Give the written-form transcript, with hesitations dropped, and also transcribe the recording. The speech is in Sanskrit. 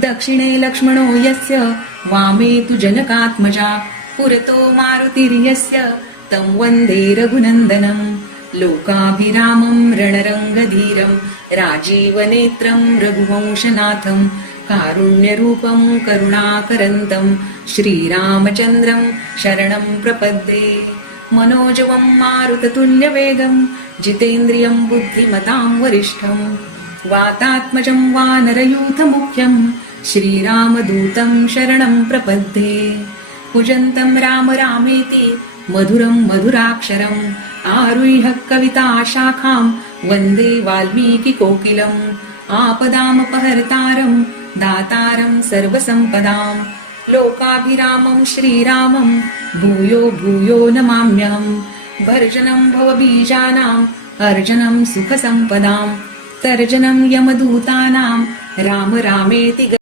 दक्षिणे लक्ष्मणो यस्य वामे तु जनकात्मजा पुरतो मारुतिर्यस्य तं वन्दे रघुनन्दनं लोकाभिरामं रणरङ्गधीरं राजीवनेत्रं रघुवंशनाथं कारुण्यरूपं करुणाकरन्तं श्रीरामचन्द्रं शरणं प्रपद्ये मनोजवं मारुततुल्यवेगं जितेन्द्रियं बुद्धिमतां वरिष्ठं वातात्मजं वानरयूथमुख्यं श्रीरामदूतं शरणं प्रपद्ये कुजन्तं राम रामेति मधुरं मधुराक्षरम् आरुह्य कविताशाखां वन्दे वाल्मीकिकोकिलम् आपदामपहर्तारं दातारं सर्वसम्पदां लोकाभिरामं श्रीरामं भूयो भूयो नमाम्यहम् भर्जनं भवबीजानाम् अर्जनं सुखसम्पदां तर्जनं यमदूतानां राम रामेति